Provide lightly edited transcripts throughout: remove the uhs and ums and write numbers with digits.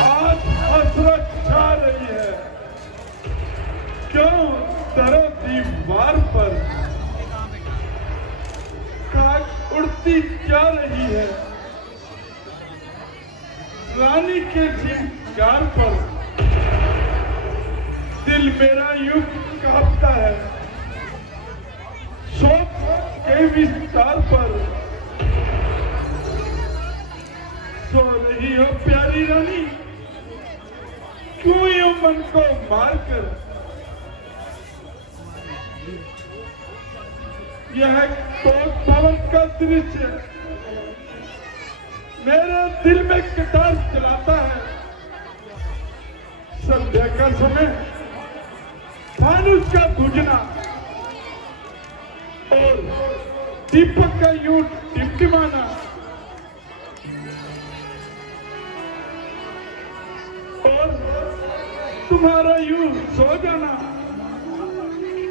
आज हसरत छा रही है, क्यों दरो दीवार पर खाक उड़ती जा रही है। रानी के झिंकार पर दिल मेरा यूं कांपता है। शोक के विस्तार पर सो रही हो प्यारी रानी, क्यों यूं मन को मारकर। यह कोक भवन का दृश्य मेरे दिल में कटार चलाता है। संध्या का समय, फानुस का बुझना और दीपक का यूं टिमटिमाना और तुम्हारा यूं सो जाना,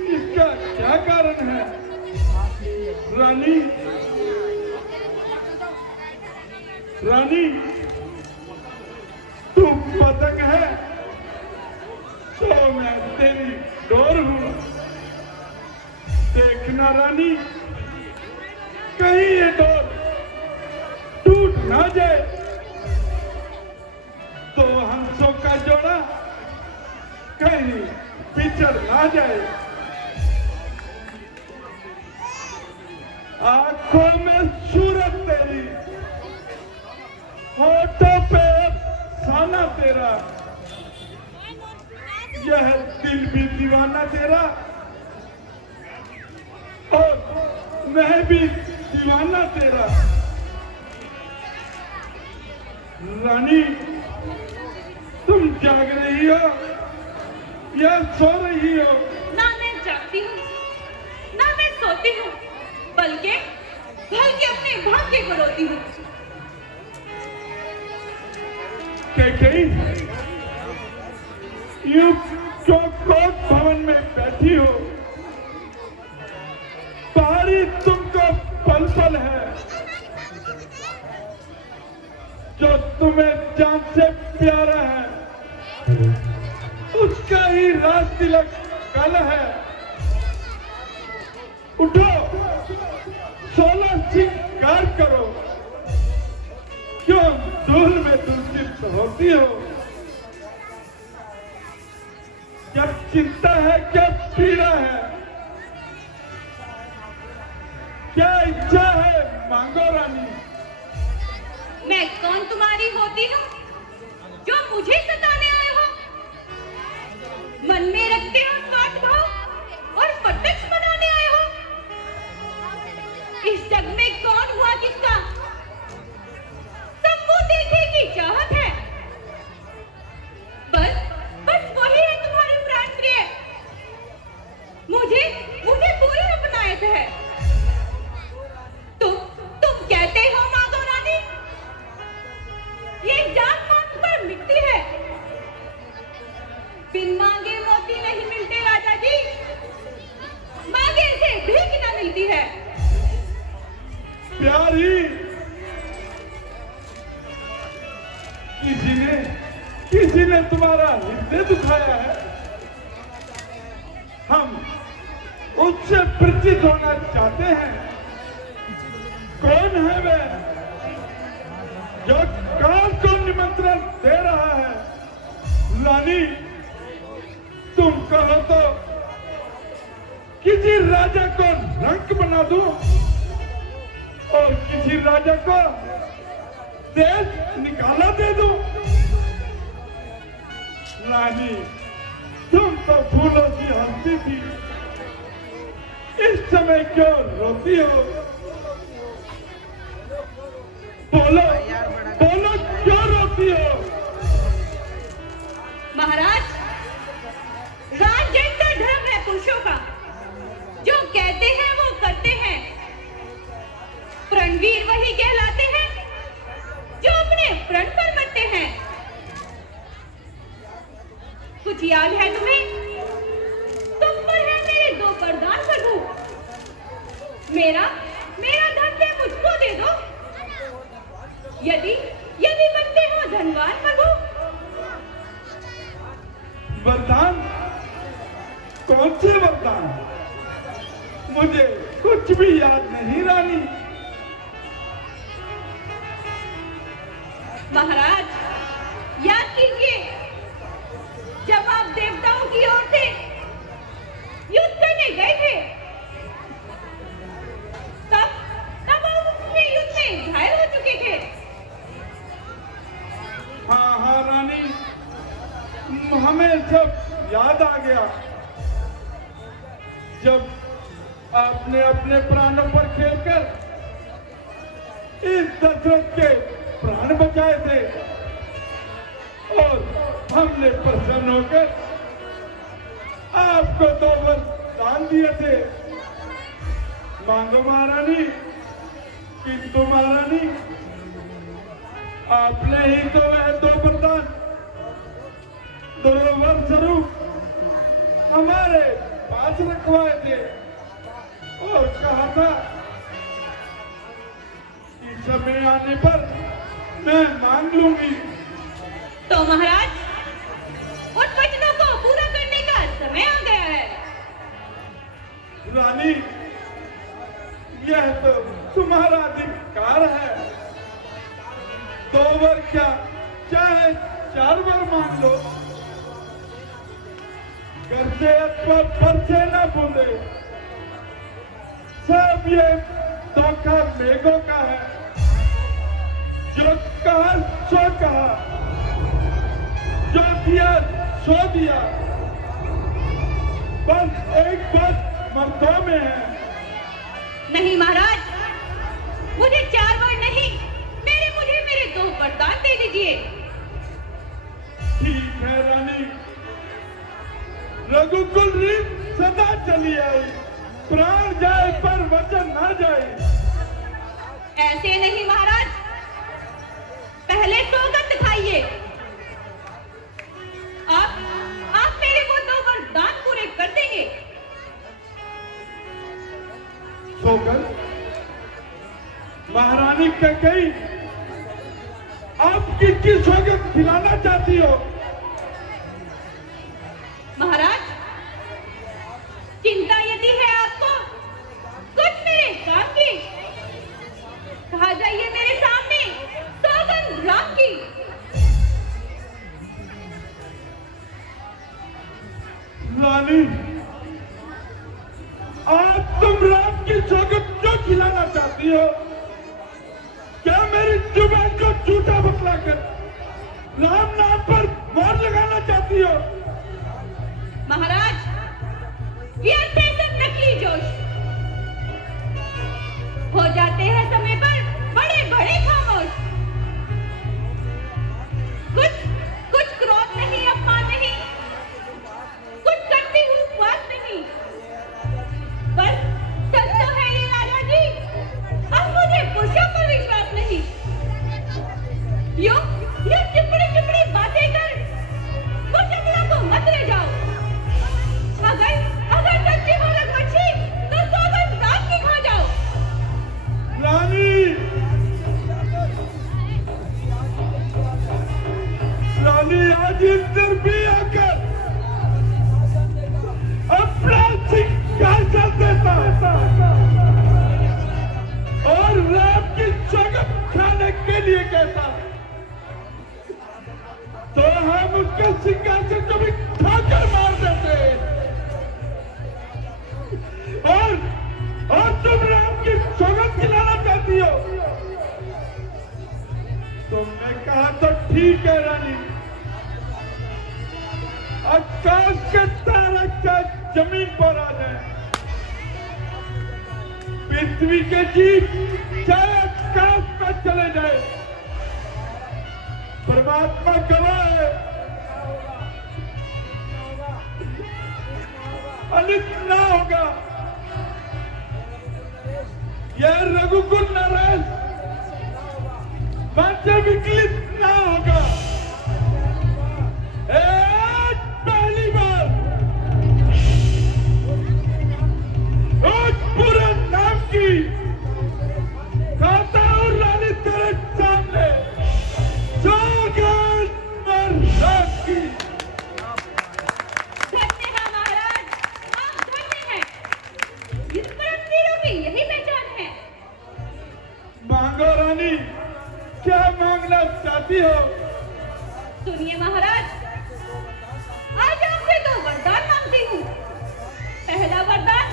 इसका क्या कारण है रानी? रानी, तू पतंग है तो मैं तेरी डोर हूं। देखना रानी, कहीं ये डोर टूट ना जाए तो हंसों का जोड़ा कहीं बिछड़ ना जाए। आंखों में सूरत तेरी, होठों पे साना तेरा, यह दिल भी दीवाना तेरा और मैं भी दीवाना तेरा। रानी, तुम जाग रही हो या सो रही हो? ना मैं जागती हूँ, ना मैं सोती हूँ, बल्कि अपने भाग्य को रोती हूँ। कहीं यूं क्यों कोक भवन में बैठी हो? बाहरी तुमको पल पल है, जो तुम्हें जान से प्यारा है, उसका ही राज तिलक कल है। उठो, 16 श्रृंगार करो, क्यों दूर में तुम चिंत होती हो? क्या चिंता है, क्या पीड़ा है, क्या इच्छा है, मांगो रानी। मैं कौन तुम्हारी होती हूँ जो मुझे सताने आए हो? मन में रखते हो स्वार्थ भाव और प्रत्यक्ष बनाने आए हो? इस जग में कौन हुआ किसका सब वो देखे की चाहत है। बस वही है तुम्हारे प्राण प्रिय, मुझे पूरी अपनायत है। तुम कहते हो मांगो रानी, ये जान मांग पर मिटती है। बिन मांगे मोती नहीं मिलते राजा जी, मांगे से भीख न मिलती है। प्यारी, किसी ने तुम्हारा हृदय दुखाया है? हम उससे परिचित होना चाहते हैं। कौन है वह जो काल को निमंत्रण दे रहा है? रानी, तुम कहो तो किसी राजा को रंक बना दूं और किसी राजा को देश निकाला दे दूं। रानी, तुम तो फूलों की हंसती थी, इस समय क्यों रोती हो? बोलो क्यों रोती हो? महाराज, वही कहलाते हैं जो अपने प्रण पर मरते हैं। कुछ याद है तुम्हें? तुम पर है मेरे 2 वरदान प्रभु। मेरा मेरा धन मुझको दे दो, यदि यदि बनते हो धनवान प्रभु। वरदान? कौन से वरदान? मुझे कुछ भी याद नहीं रानी। महाराज याद कीजिए, जब आप देवताओं की ओर से युद्ध करने गए थे, तब तब आप अपने युद्ध में घायल हो चुके थे। हाँ हाँ रानी, हमें सब याद आ गया। जब आपने अपने प्राणों पर खेलकर इस दशरथ के प्राण बचाए थे और हमने प्रसन्न होकर आपको 2 वरदान दिए थे। मांगो महारानी। किंतु महारानी, आपने ही तो वह 2 वरदान वर स्वरूप हमारे पास रखवाए थे और कहा था कि समय आने पर मैं मांग लूंगी। तो महाराज, उन वचनों को पूरा करने का समय आ गया है। रानी, यह तो तुम्हारा अधिकार है। 2 वर क्या, चाहे 4 वर मांग लो। घर से अथवा पर से न बूंदे, सब ये धोखा मेघों का है। जो कहा सो कहा, जो दिया सो दिया। बस एक बात मर्दों में है। नहीं महाराज, मुझे 4 वर नहीं, मुझे मेरे 2 वरदान दे दीजिए। ठीक है रानी। रघुकुल रीत सदा चली आई, प्राण जाए पर वचन न जाए। ऐसे नहीं महाराज, पहले सौगंध खाइए। आप मेरे को 2 वरदान पूरे कर देंगे। सौगंध? महारानी कैकेयी, आप किसकी सौगंध खिलाना चाहती हो? महाराज, चिंता यदि है आपको कुछ मेरे काम की, कहा जाइए मेरे सामने सौगंध राम की। रानी, आज तुम राम की सौगंध क्यों खिलाना चाहती हो? क्या मेरी जुबान को झूठा बतलाकर राम नाम पर मोहर लगाना चाहती हो? महाराज, ये थे सब नकली जोश। हो जाते हैं समय पर बड़े बड़े खामोश। कुछ क्रोध नहीं, अपमान नहीं, कुछ करती हूँ उपवास नहीं। बस सच तो है ये राजा जी, अब मुझे पुरुषों पर विश्वास नहीं। यूं चिपड़ी बातें कर कुछ अपनों को मत ले जाओ। अगर सच्ची हो रघुवंशी, तो सौगंध राम की खा जाओ। रानी, रानी, आज इंद्र भी आकर अपना सिंहासन देता और राम की सौगंध खाने के लिए कहता, तो हम उसके सिंहासन को भी खाकर मार देते। और तुम राम की सौगंध खिलाना चाहती हो? तुमने कहा तो ठीक है रानी। आकाश के तारा का जमीन पर आ जाए, पृथ्वी के जीव चाहे आकाश में चले जाए, परमात्मा गवाह है, अनित ना होगा। यह रघुकुल नरेश मन से विचलित ना होगा। पहली बार उस पूरे नाम की खाता और रानी तेरे सामने सौगंध मरदान की। धन्य है महाराज, आप धन्य हैं। इस परम वीरों की यही पहचान है। मांगो रानी, क्या मांगना चाहती हो? सुनिए महाराज, आज आपसे दो वरदान मांगती हूँ। पहला वरदान,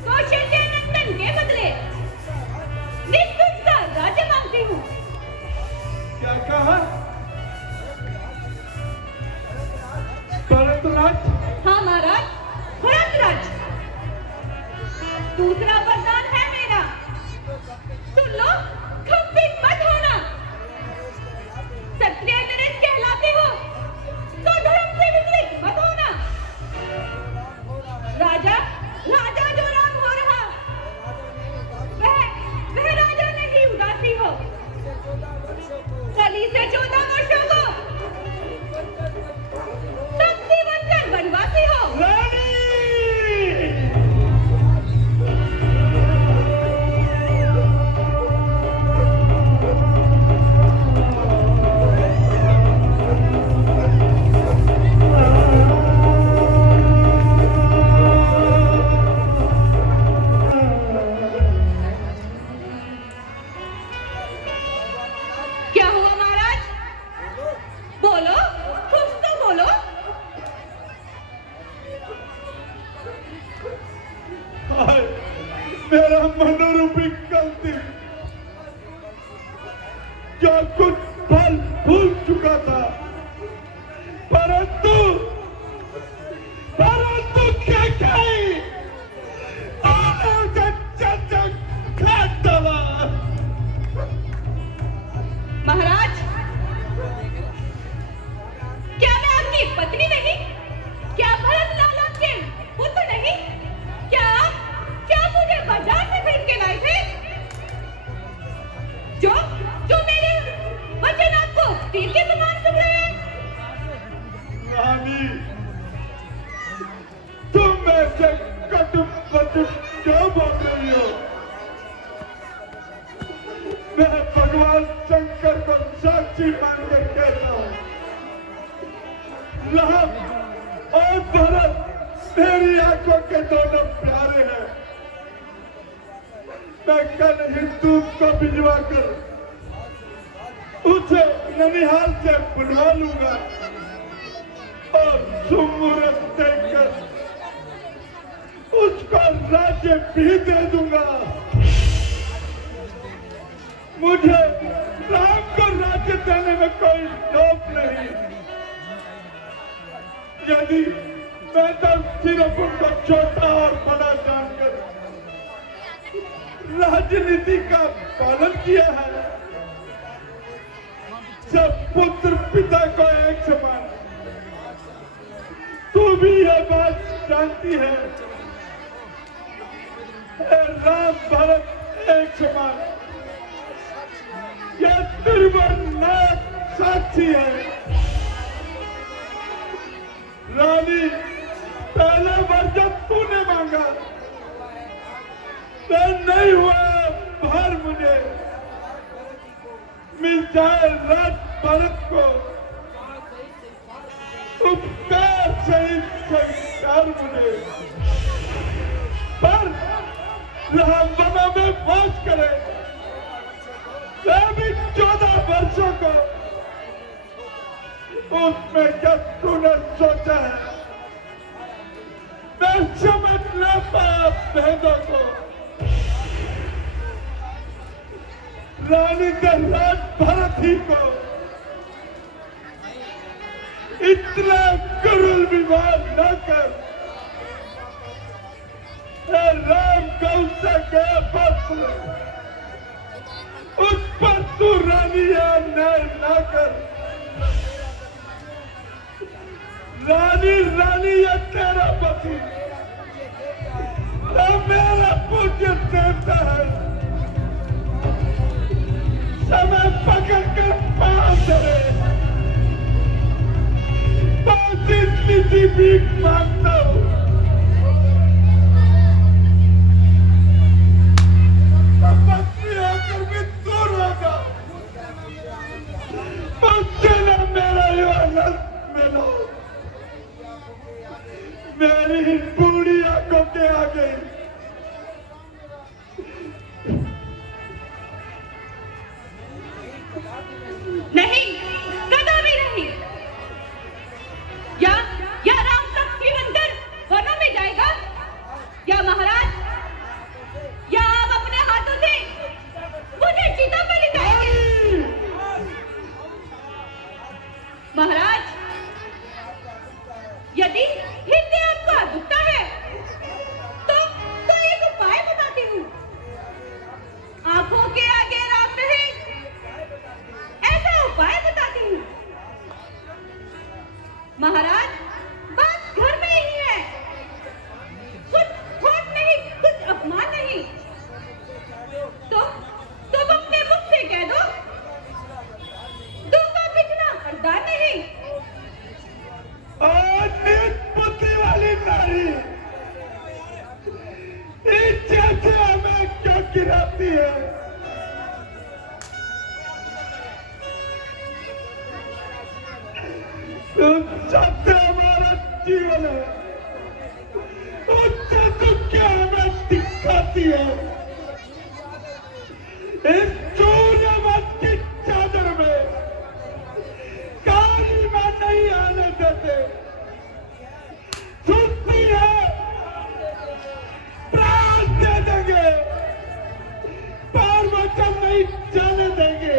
कौशल्य नंदन के बदले निकुंज का राज्य मांगती हूँ। क्या कहा? भरतराज? हाँ महाराज, भरतराज। दूसरा वरदान है मेरा, सुन लो, खंबित मत होना। क्षत्रिय नरेश कहलाते हो तो धर्म से विचलित मत होना। राजा राजा जो राम हो रहा, वह राजा नहीं उदासी हो। कली से 14 वर्षों को शक्ति बनकर वनवासी हो। रानी! क्या हुआ महाराज? बोलो, कुछ तो बोलो। हाय, मेरा मनोरूपी गलती, जो कुछ फल फूल चुका था, परंतु क्या कही, तूने उसे चचक काट डाला। महाराज, क्या मैं आपकी पत्नी नहीं? क्या भरत लाला के पुत्र नहीं? क्या मुझे बाजार से खरीद के लाए थे? जो मेरे वचन आपको तीर के समान चुभ रहे हैं। रानी, तुम ऐसे कटु पटु क्यों बोल रही हो? मैं भगवान शंकर को साक्षी मानकर कहता हूँ, राम और भरत मेरी आंखों के दोनों प्यारे हैं। मैं कल हिंदू को भिजवा कर उसे ननिहाल से बुलवा लूंगा और सुमुहूर्त देखकर उसको राज्य भी दे दूंगा। मुझे राम को राज्य देने में कोई लोभ नहीं। यदि मैं तो सिर्फ उनको छोटा और बड़ा जानकर राजनीति का पालन किया है। सब पुत्र पिता को एक समान, तू भी यह बात जानती है। राम भरत एक समान, यह निर्णायक साक्षी है। रानी, पहले बार जब तूने मांगा तो नहीं हुआ, भर मुझे मिल जाए राज भरत को, उपकार सहित संस्कार मुझे, पर रामबना में वास करे। मैं भी 14 वर्षों को उसमें क्या तूने सोचा है? मैं समझ न पाया भेदों को। रानी के राज भरत ही को इतना क्रूर विवाह न कर। राम गौ से गया पत्र, उस पर तू रानी न्याय न कर। रानी ये तेरा पति, तो मेरा पूज्य देवता है। समय पक तेरे, बस इतनी सी भीख मांगता हूँ, मंत्री होकर भी दूर होगा, मुझसे न मेरा ये हालत मिलो, मेरी बूढ़ी आंखों के आगे नहीं, कदापि नहीं। या राम शक्ति बनकर वनों में जाएगा, या महाराज, या आप अपने हाथों से मुझे चिता पर ले जाएंगे। महाराज, यदि हृदय आपका दुखता है तो एक उपाय बताती हूँ। आंखों के आगे राम रहे, ऐसा उपाय बताती हूँ। महाराज, बात घर में ही है, कुछ खोट नहीं, कुछ अपमान नहीं, तो तुम अपने मुख से कह दो, दूंगा बिकना हरदार नहीं। बुद्धि वाली नारी इज्जत से हमें क्यों गिराती है? तुम सबसे हमारा जीवन है, उससे तुम क्या हमें दिखाती है? इस सूर्यवंश की चादर में काली में नहीं आने देते, सुनती है, प्राण दे देंगे, पर वचन नहीं जाने देंगे।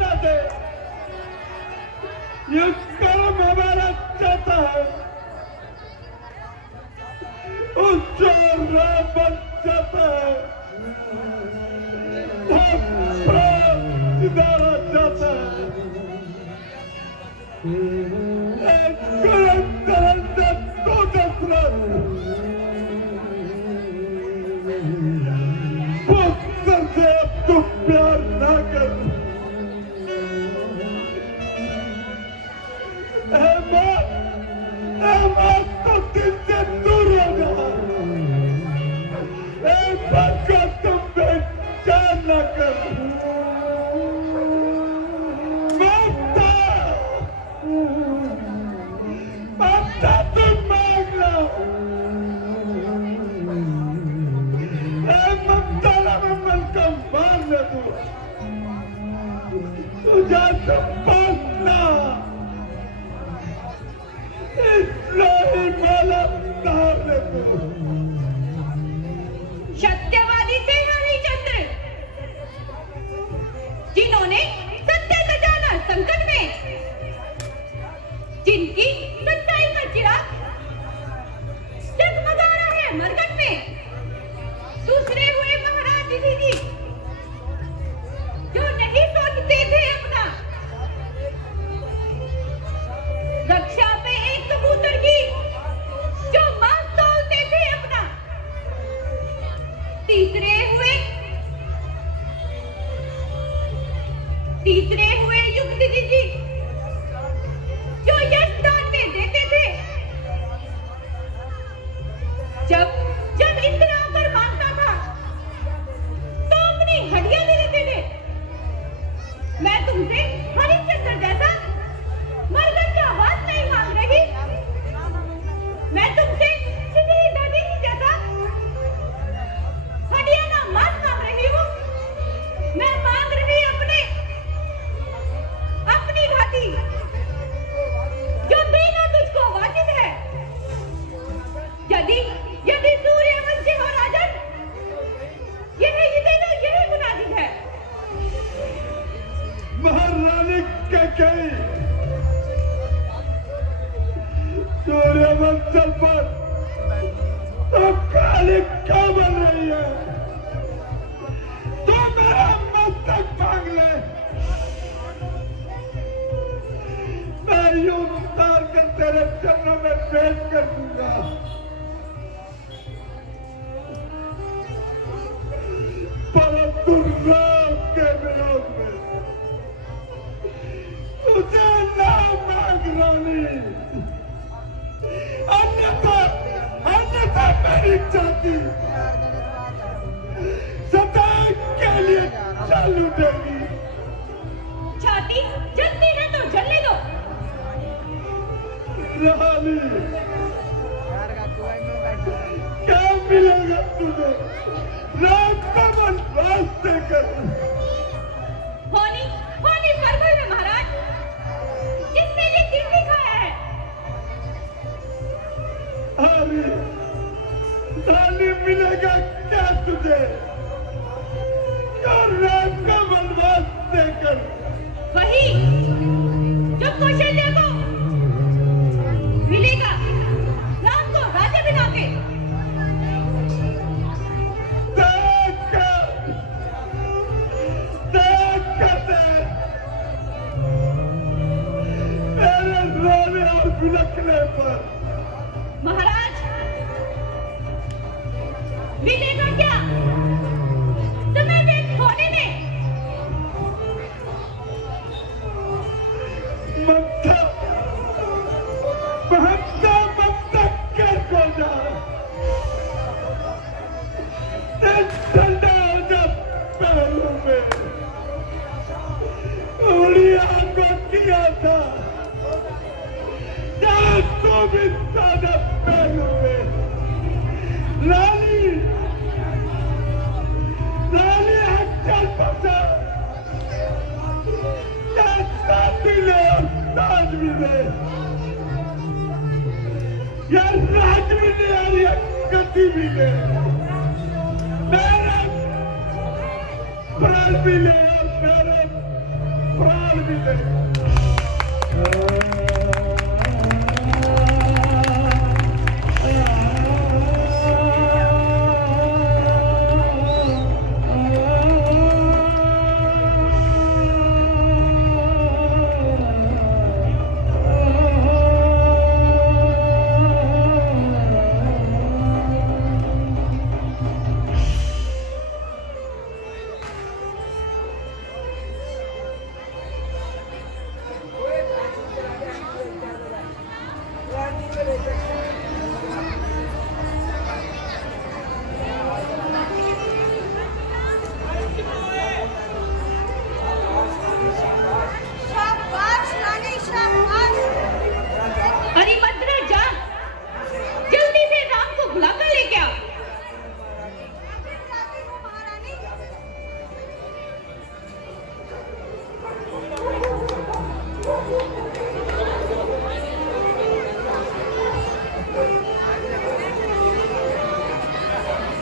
न दे, ये कर्म हमारा चाहता है, उस राम बन जाता है, सितारा जाता है, एक गलत तरह से दो दशरथ पुत्र से अब तुम प्यार ना कर। तो दिल से दूर होगा, एक बात को तुम बेचान न कर। ममता तुम मांग लो, ममता मन को मान ले तुझे तुम पासना सत्यवादी थे हरिश्चंद्र, जिन्होंने सत्य का जाना संकट में, जिनकी सच्चाई का चिराग जगमगा रहा है मरकट में। दूसरे हुए महाराज जी, जो नहीं सोचते थे अपना, रक्षा पे एक कबूतर की जो मांस तोलते थे अपना। तीसरे हुए युधिष्ठिर जी, जो यश दान में देते थे। जब इंद्र आकर मांगता था तो अपनी हड्डियां दे देते थे। मैं तुमसे हरिश्चंद्र जैसा मरकर की आवाज नहीं मांग रही, मैं तुमसे सीधी दादी जैसा हड्डियां ना मांस मांग रही हूँ। मैं मांग रही अपनी घाटी, जो देना तुझको वाजिब है। यदि सूर्यवंशी हो राजन, यही गुनाहिद है। महारानी के कई सूर्यवंशल पर तो काली क्या बन रही है? तो मेरा मस्तक मांग ले, मैं यूं उतार कर तेरे चरणों में पेश कर दूंगा। रानी, अन्यथा अन्यथा मेरी छाती सदा के लिए जल उठेगी। छाती जलती है तो जलने दो। रानी, क्या मिलेगा तुझे राम का वनवास देकर? होनी होनी परवल में महाराज, जिसने ये दिल दिखाया है। रानी, रानी मिलेगा क्या तुझे और राम का वनवास देकर? वही जो कौशल्या को मिलेगा राम को राजा बना के। मेरे रोने और बिलखने पर महाराज मिलेगा क्या समय व्यर्थ होने में? ममता ममता ममता कर को जा, ठंडा हो जा पहलू में। उड़िया को किया था तो भी ज्यादा पहलू में। लाली लाली चल पसा, मिले ताज मिले, या राज मिले और या गति मिले, मेरा प्राण मिले और मेरा प्राण मिले।